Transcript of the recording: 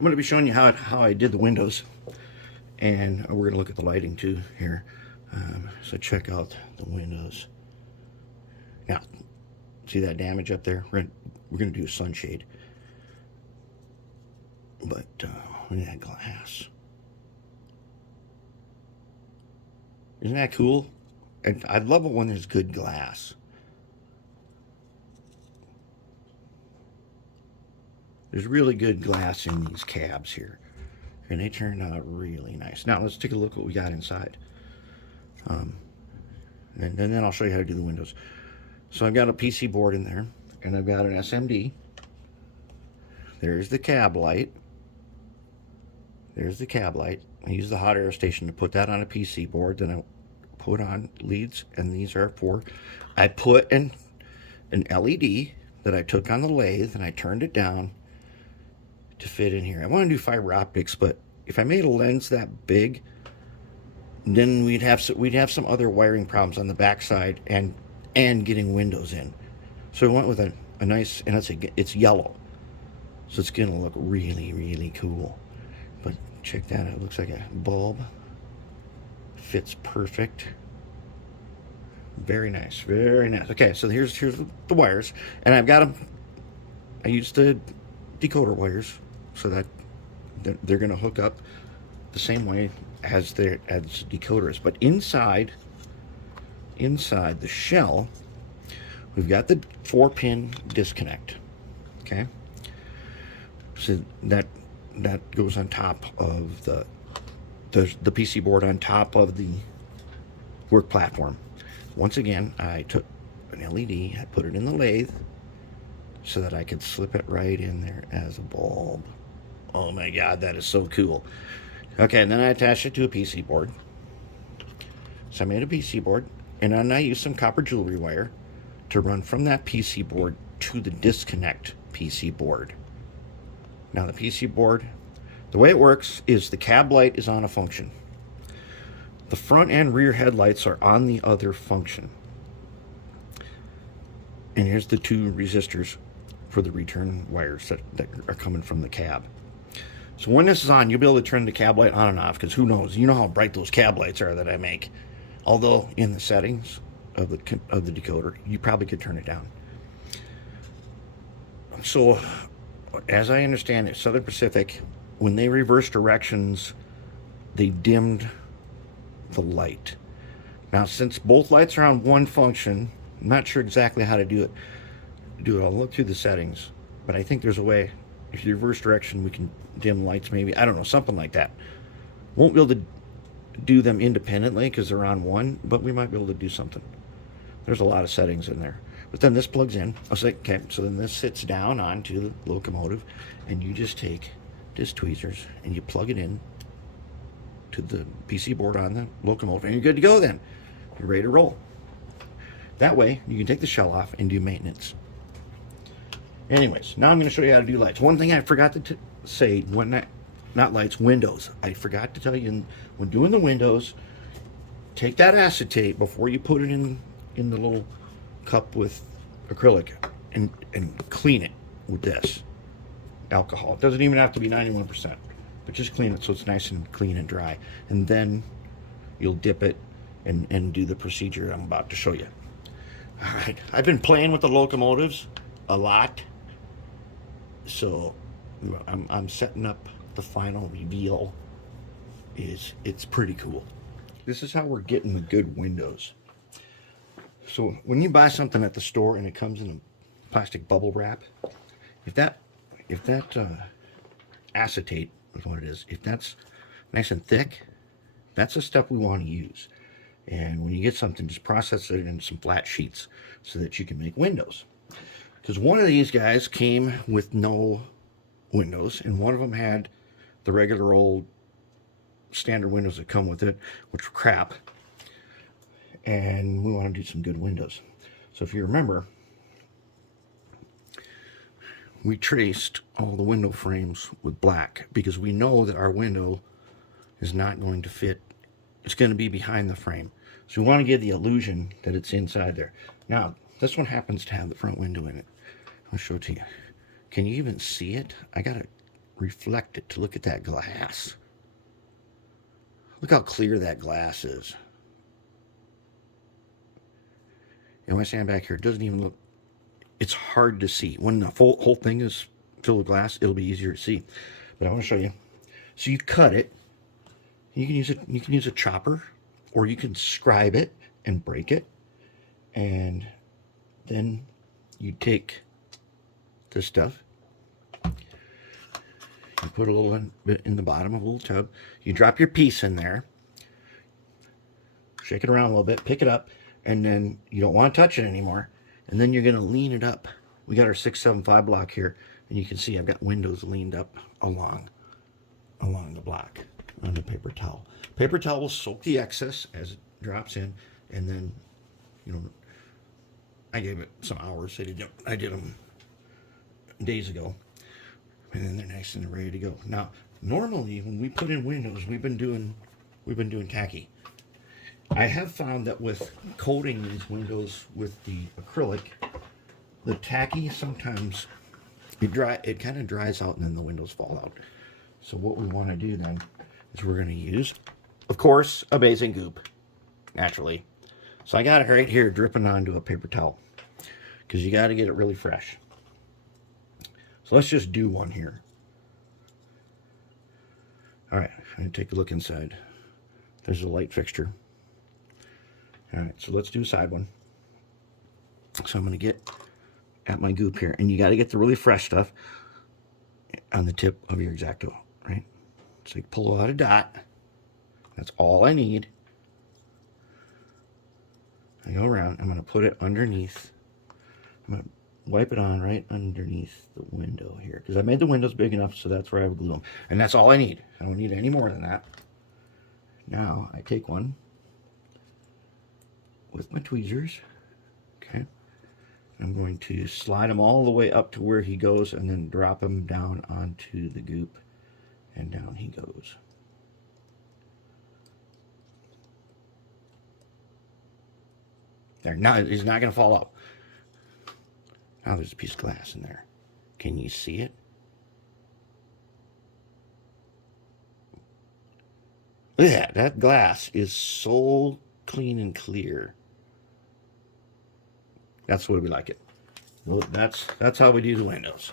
I'm going to be showing you how I did the windows, and we're going to look at the lighting too here. So check out the windows. Now, see that damage up there? We're going to do a sunshade. But look at that glass. Isn't that cool? And I love it when there's good glass. There's really good glass in these cabs here, and they turned out really nice. Now let's take a look what we got inside, and then I'll show you how to do the windows. So I've got a PC board in there, and I've got an SMD. There's the cab light. There's the cab light. I use the hot air station to put that on a PC board. Then I put on leads, and these are for, I put an LED that I took on the lathe, and I turned it down to fit in here. I want to do fiber optics, but if I made a lens that big, then we'd have some other wiring problems on the backside and getting windows in. So I went with a nice, and it's yellow, so it's gonna look really, really cool. But check that out, it looks like a bulb. Fits perfect. Very nice, very nice. Okay, so here's the wires, and I've got them. I used the decoder wires so that they're going to hook up the same way as decoders. But inside the shell, we've got the 4-pin disconnect. Okay, so that goes on top of the PC board, on top of the work platform. Once again, I took an LED, I put it in the lathe so that I could slip it right in there as a bulb. Oh my God, that is so cool. Okay, and then I attached it to a PC board. So I made a PC board, and then I used some copper jewelry wire to run from that PC board to the disconnect PC board. Now the PC board, the way it works is the cab light is on a function. The front and rear headlights are on the other function. And here's the 2 resistors for the return wires that are coming from the cab. So when this is on, you'll be able to turn the cab light on and off, because who knows, you know how bright those cab lights are that I make. Although in the settings of the decoder, you probably could turn it down. So as I understand it, Southern Pacific, when they reversed directions, they dimmed the light. Now, since both lights are on one function, I'm not sure exactly how to do it. I'll look through the settings, but I think there's a way. If you reverse direction, we can dim lights, maybe. I don't know, something like that. Won't be able to do them independently because they're on one, but we might be able to do something. There's a lot of settings in there. But then this plugs in. I was like, okay, so then this sits down onto the locomotive, and you just take this tweezers and you plug it in to the PC board on the locomotive, and you're good to go then. You're ready to roll. That way, you can take the shell off and do maintenance. Anyways, now I'm going to show you how to do lights. One thing I forgot to say, not lights, windows. I forgot to tell you, when doing the windows, take that acetate before you put it in the little cup with acrylic and clean it with this alcohol. It doesn't even have to be 91%. But just clean it so it's nice and clean and dry, and then you'll dip it and do the procedure I'm about to show you. All right, I've been playing with the locomotives a lot, so I'm setting up the final reveal. It's pretty cool. This is how we're getting the good windows. So when you buy something at the store and it comes in a plastic bubble wrap, if that acetate is what it is, if that's nice and thick, that's the stuff we want to use. And when you get something, just process it in some flat sheets so that you can make windows. Because one of these guys came with no windows, and one of them had the regular old standard windows that come with it, which were crap. And we want to do some good windows. So if you remember, we traced all the window frames with black because we know that our window is not going to fit. It's going to be behind the frame. So we want to give the illusion that it's inside there. Now, this one happens to have the front window in it. I'll show it to you. Can you even see it? I got it reflect it to look at that glass. Look how clear that glass is. And when I stand back here, it doesn't even look, it's hard to see. When the whole thing is filled with glass, it'll be easier to see. But I want to show you. So you cut it. You can use a chopper, or you can scribe it and break it. And then you take this stuff. You put a little bit in the bottom of a little tub. You drop your piece in there. Shake it around a little bit. Pick it up. And then you don't want to touch it anymore. And then you're going to lean it up. We got our 675 block here. And you can see I've got windows leaned up along the block on the paper towel. Paper towel will soak the excess as it drops in. And then, you know, I gave it some hours. I did them days ago. And then they're nice and ready to go. Now, normally when we put in windows, we've been doing tacky. I have found that with coating these windows with the acrylic, the tacky sometimes it kind of dries out and then the windows fall out. So what we want to do then is we're going to use, of course, Amazing GOOP, naturally. So I got it right here dripping onto a paper towel because you got to get it really fresh. So let's just do one here. All right, I'm going to take a look inside. There's a light fixture. All right, so let's do a side one. So I'm going to get at my goop here, and you got to get the really fresh stuff on the tip of your X-Acto, right? So you pull out a dot. That's all I need. I go around. I'm going to put it underneath. I'm going to wipe it on right underneath the window here, because I made the windows big enough, so that's where I would glue them. And that's all I need. I don't need any more than that. Now I take one with my tweezers, okay, I'm going to slide him all the way up to where he goes and then drop him down onto the goop, and down he goes. There, now he's not going to fall out. Now there's a piece of glass in there. Can you see it? Look at that. That glass is so clean and clear. That's the way we like it. Well, that's how we do the windows.